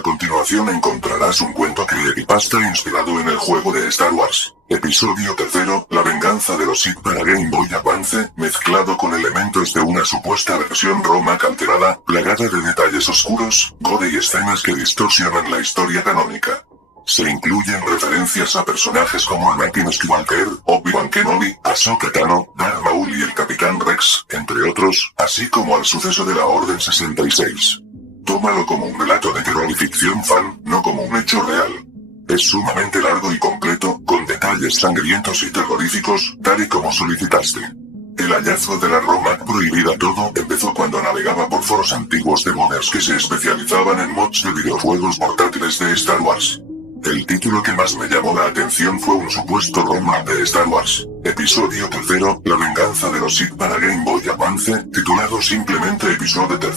A continuación encontrarás un cuento creepypasta inspirado en el juego de Star Wars. Episodio 3, La venganza de los Sith para Game Boy Advance, mezclado con elementos de una supuesta versión ROM alterada, plagada de detalles oscuros, gore y escenas que distorsionan la historia canónica. Se incluyen referencias a personajes como Anakin Skywalker, Obi-Wan Kenobi, Ahsoka Tano, Darth Maul y el Capitán Rex, entre otros, así como al suceso de la Orden 66. Tómalo como un relato de terror y ficción fan, no como un hecho real. Es sumamente largo y completo, con detalles sangrientos y terroríficos, tal y como solicitaste. El hallazgo de la Roma prohibida todo empezó cuando navegaba por foros antiguos de modders que se especializaban en mods de videojuegos portátiles de Star Wars. El título que más me llamó la atención fue un supuesto ROM de Star Wars. Episodio 3, La venganza de los Sith para Game Boy Advance, titulado simplemente Episodio 3,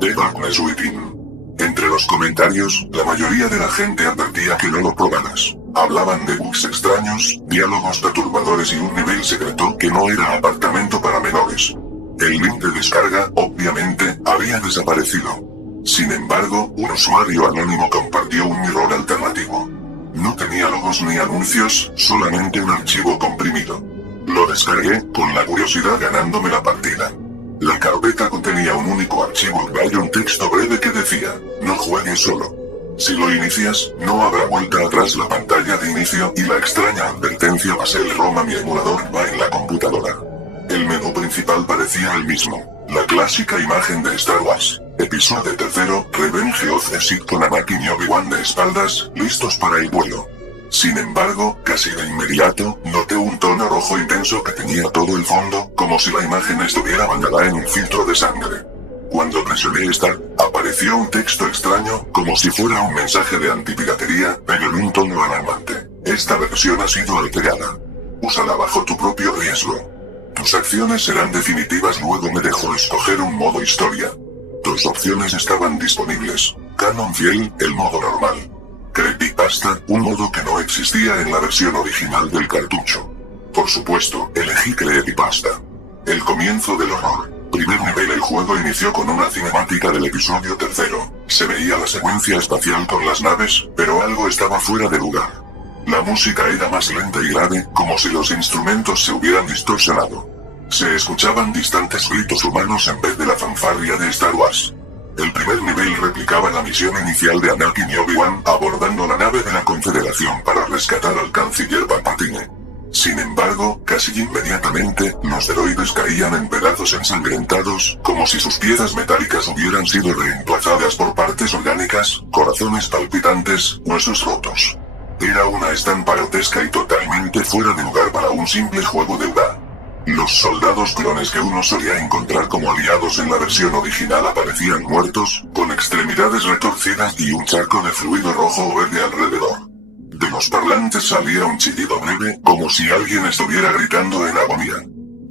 The Darkness Within. Entre los comentarios, la mayoría de la gente advertía que no lo probaras. Hablaban de bugs extraños, diálogos perturbadores y un nivel secreto que no era apartamento para menores. El link de descarga, obviamente, había desaparecido. Sin embargo, un usuario anónimo compartió un mirror alternativo. No tenía logos ni anuncios, solamente un archivo comprimido. Lo descargué, con la curiosidad ganándome la partida. La carpeta contenía un único archivo y un texto breve que decía, no juegues solo. Si lo inicias, no habrá vuelta atrás. La pantalla de inicio y la extraña advertencia base el ROM a mi emulador va en la computadora. El menú principal parecía el mismo, la clásica imagen de Star Wars. Episodio 3, Revenge of the Sith con Anakin y Obi-Wan de espaldas, listos para el vuelo. Sin embargo, casi de inmediato, noté un tono rojo intenso que tenía todo el fondo, como si la imagen estuviera bañada en un filtro de sangre. Cuando presioné Start, apareció un texto extraño, como si fuera un mensaje de antipiratería, pero en un tono alarmante. Esta versión ha sido alterada. Úsala bajo tu propio riesgo. Tus acciones serán definitivas. Luego me dejó escoger un modo historia. Dos opciones estaban disponibles. Canon fiel, el modo normal. Creepypasta, un modo que no existía en la versión original del cartucho. Por supuesto, elegí Creepypasta. El comienzo del horror. Primer nivel. El juego inició con una cinemática del episodio 3. Se veía la secuencia espacial con las naves, pero algo estaba fuera de lugar. La música era más lenta y grave, como si los instrumentos se hubieran distorsionado. Se escuchaban distantes gritos humanos en vez de la fanfarria de Star Wars. El primer nivel replicaba la misión inicial de Anakin y Obi-Wan abordando la nave de la Confederación para rescatar al canciller Palpatine. Sin embargo, casi inmediatamente, los droides caían en pedazos ensangrentados, como si sus piezas metálicas hubieran sido reemplazadas por partes orgánicas, corazones palpitantes, huesos rotos. Era una estampa grotesca y totalmente fuera de lugar para un simple juego de UDA. Los soldados clones que uno solía encontrar como aliados en la versión original aparecían muertos, con extremidades retorcidas y un charco de fluido rojo o verde alrededor. De los parlantes salía un chillido breve, como si alguien estuviera gritando en agonía.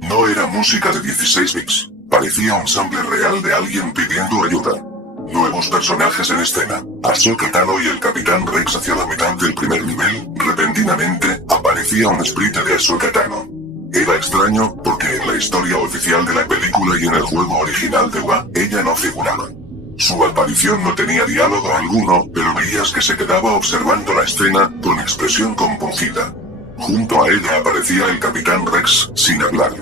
No era música de 16 bits, parecía un sample real de alguien pidiendo ayuda. Nuevos personajes en escena. Ahsoka Tano y el Capitán Rex. Hacia la mitad del primer nivel, repentinamente, aparecía un sprite de Ahsoka Tano. Era extraño, porque en la historia oficial de la película y en el juego original de UA, ella no figuraba. Su aparición no tenía diálogo alguno, pero veías que se quedaba observando la escena, con expresión compungida. Junto a ella aparecía el Capitán Rex, sin hablar.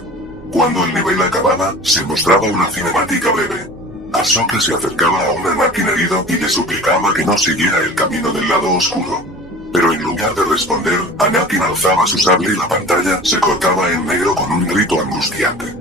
Cuando el nivel acababa, se mostraba una cinemática breve. Ahsoka se acercaba a un Anakin herido y le suplicaba que no siguiera el camino del lado oscuro. Pero en lugar de responder, Anakin alzaba su sable y la pantalla se cortaba en negro con un grito angustiante.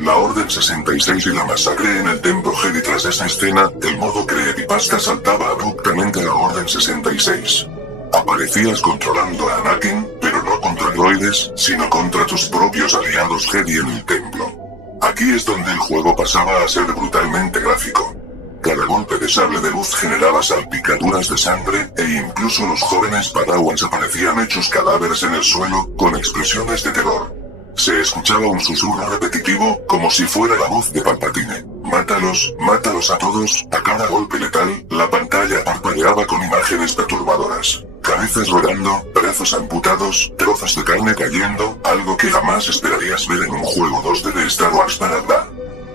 La Orden 66 y la masacre en el Templo Jedi. Tras esa escena, el modo Creepypasta saltaba abruptamente a la Orden 66. Aparecías controlando a Anakin, pero no contra droides, sino contra tus propios aliados Jedi en el templo. Aquí es donde el juego pasaba a ser brutalmente gráfico. Cada golpe de sable de luz generaba salpicaduras de sangre, e incluso los jóvenes padawans aparecían hechos cadáveres en el suelo, con expresiones de terror. Se escuchaba un susurro repetitivo, como si fuera la voz de Palpatine. Mátalos, mátalos a todos. A cada golpe letal, la pantalla parpadeaba con imágenes perturbadoras. Cabezas rodando, brazos amputados, trozos de carne cayendo, algo que jamás esperarías ver en un juego 2D de Star Wars para DA.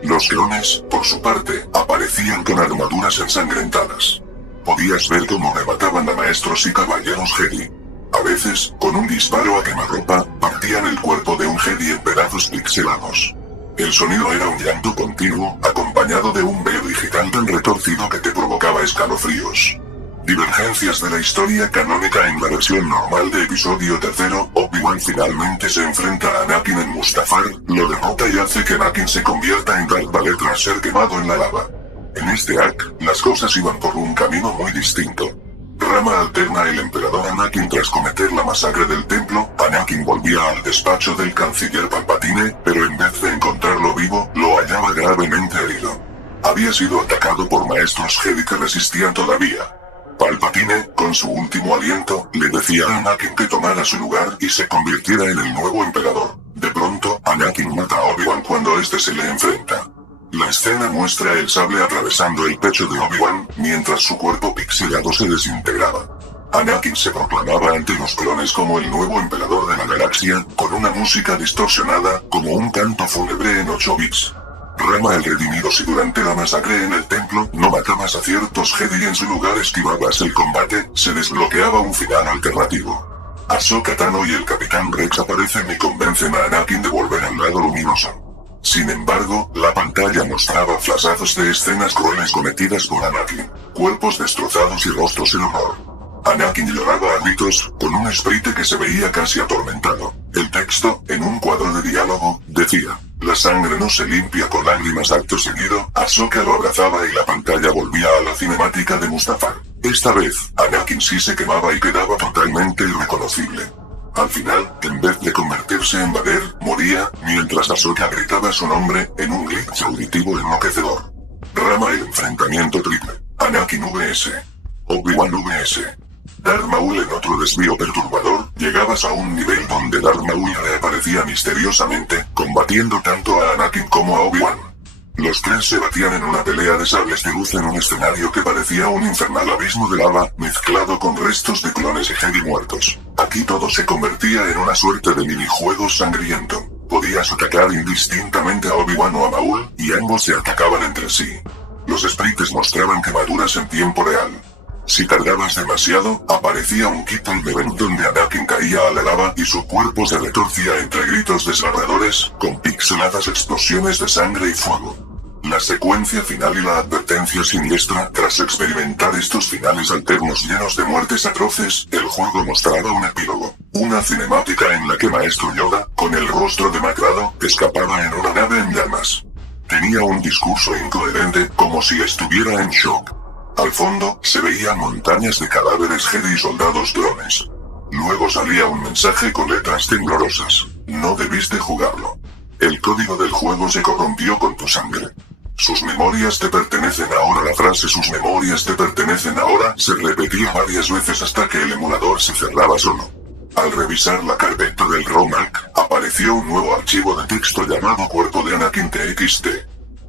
Los clones, por su parte, aparecían con armaduras ensangrentadas. Podías ver cómo mataban a maestros y caballeros Jedi. A veces, con un disparo a quemarropa, partían el cuerpo de un Jedi en pedazos pixelados. El sonido era un llanto continuo, acompañado de un veo digital tan retorcido que te provocaba escalofríos. Divergencias de la historia canónica. En la versión normal de episodio tercero, Obi-Wan finalmente se enfrenta a Anakin en Mustafar, lo derrota y hace que Anakin se convierta en Darth Vader tras ser quemado en la lava. En este arc, las cosas iban por un camino muy distinto. Rama alterna. El emperador Anakin. Tras cometer la masacre del templo, Anakin volvía al despacho del canciller Palpatine, pero en vez de encontrarlo vivo, lo hallaba gravemente herido. Había sido atacado por maestros Jedi que resistían todavía. Palpatine, con su último aliento, le decía a Anakin que tomara su lugar y se convirtiera en el nuevo emperador. De pronto, Anakin mata a Obi-Wan cuando este se le enfrenta. La escena muestra el sable atravesando el pecho de Obi-Wan, mientras su cuerpo pixelado se desintegraba. Anakin se proclamaba ante los clones como el nuevo emperador de la galaxia, con una música distorsionada, como un canto fúnebre en 8 bits. Rama el redimido. Si durante la masacre en el templo no matabas a ciertos Jedi y en su lugar esquivabas el combate, se desbloqueaba un final alternativo. Ahsoka Tano y el Capitán Rex aparecen y convencen a Anakin de volver al lado luminoso. Sin embargo, la pantalla mostraba flashazos de escenas crueles cometidas por Anakin, cuerpos destrozados y rostros en horror. Anakin lloraba a gritos, con un sprite que se veía casi atormentado. El texto, en un cuadro de diálogo, decía: la sangre no se limpia con lágrimas. Acto seguido, Ahsoka lo abrazaba y la pantalla volvía a la cinemática de Mustafar. Esta vez, Anakin sí se quemaba y quedaba totalmente irreconocible. Al final, en vez de convertirse en Vader, moría, mientras Ahsoka gritaba su nombre, en un glitch auditivo enloquecedor. Rama el enfrentamiento triple. Anakin vs. Obi-Wan vs. Darth Maul. En otro desvío perturbador, llegabas a un nivel donde Darth Maul reaparecía misteriosamente, combatiendo tanto a Anakin como a Obi-Wan. Los tres se batían en una pelea de sables de luz en un escenario que parecía un infernal abismo de lava, mezclado con restos de clones y Jedi muertos. Aquí todo se convertía en una suerte de minijuego sangriento. Podías atacar indistintamente a Obi-Wan o a Maul, y ambos se atacaban entre sí. Los sprites mostraban quemaduras en tiempo real. Si tardabas demasiado, aparecía un Keytime Event donde Anakin caía a la lava y su cuerpo se retorcía entre gritos desgarradores, con pixeladas explosiones de sangre y fuego. La secuencia final y la advertencia siniestra. Tras experimentar estos finales alternos llenos de muertes atroces, el juego mostraba un epílogo. Una cinemática en la que Maestro Yoda, con el rostro demacrado, escapaba en una nave en llamas. Tenía un discurso incoherente, como si estuviera en shock. Al fondo, se veían montañas de cadáveres Jedi y soldados drones. Luego salía un mensaje con letras temblorosas: no debiste jugarlo. El código del juego se corrompió con tu sangre. Sus memorias te pertenecen ahora. La frase "sus memorias te pertenecen ahora" se repetía varias veces hasta que el emulador se cerraba solo. Al revisar la carpeta del ROMhack, apareció un nuevo archivo de texto llamado Cuerpo de Anakin TXT.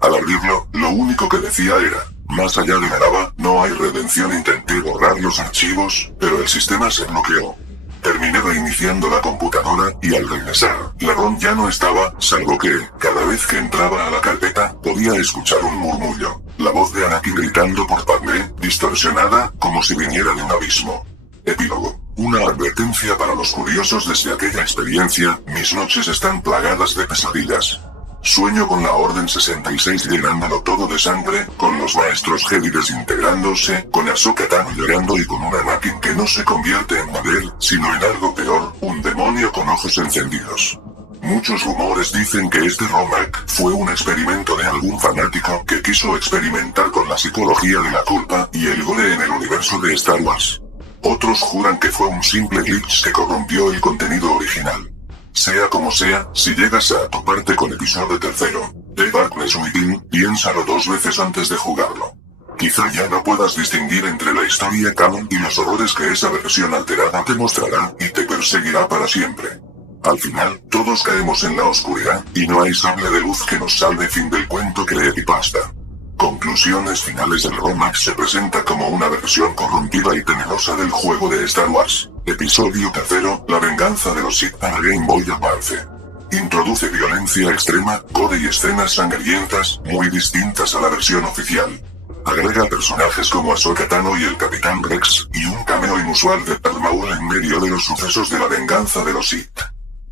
Al abrirlo, lo único que decía era: más allá de la lava, no hay redención. Intenté borrar los archivos, pero el sistema se bloqueó. Terminé reiniciando la computadora, y al regresar, la ROM ya no estaba, salvo que, cada vez que entraba a la carpeta, podía escuchar un murmullo. La voz de Anakin gritando por Padmé, distorsionada, como si viniera de un abismo. Epílogo. Una advertencia para los curiosos. Desde aquella experiencia, mis noches están plagadas de pesadillas. Sueño con la Orden 66 llenándolo todo de sangre, con los maestros Jedi desintegrándose, con Ahsoka Tano llorando y con un Anakin que no se convierte en Vader, sino en algo peor, un demonio con ojos encendidos. Muchos rumores dicen que este ROMhack fue un experimento de algún fanático que quiso experimentar con la psicología de la culpa y el gore en el universo de Star Wars. Otros juran que fue un simple glitch que corrompió el contenido original. Sea como sea, si llegas a toparte con episodio tercero, The Darkness Within, piénsalo 2 veces antes de jugarlo. Quizá ya no puedas distinguir entre la historia canon y los horrores que esa versión alterada te mostrará y te perseguirá para siempre. Al final, todos caemos en la oscuridad, y no hay sable de luz que nos salve. Fin del cuento. Creepypasta. Conclusiones finales. El ROMhack se presenta como una versión corrompida y temerosa del juego de Star Wars. Episodio tercero, La venganza de los Sith para Game Boy Advance. Introduce violencia extrema, gore y escenas sangrientas, muy distintas a la versión oficial. Agrega personajes como Ahsoka Tano y el Capitán Rex, y un cameo inusual de Darth Maul en medio de los sucesos de la venganza de los Sith.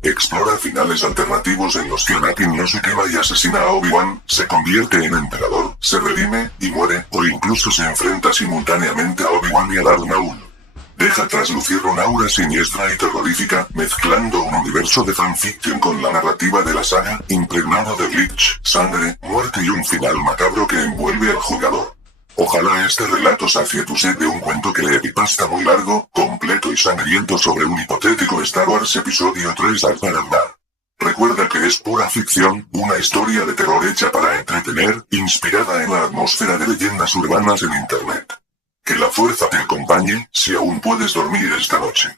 Explora finales alternativos en los que Anakin no se quema y asesina a Obi-Wan, se convierte en emperador, se redime, y muere, o incluso se enfrenta simultáneamente a Obi-Wan y a Darth Maul. Deja traslucir un aura siniestra y terrorífica, mezclando un universo de fanfiction con la narrativa de la saga, impregnado de glitch, sangre, muerte y un final macabro que envuelve al jugador. Ojalá este relato sacie tu sed de un cuento creepypasta muy largo, completo y sangriento sobre un hipotético Star Wars Episodio 3 al paladar. Recuerda que es pura ficción, una historia de terror hecha para entretener, inspirada en la atmósfera de leyendas urbanas en internet. Que la fuerza te acompañe, si aún puedes dormir esta noche.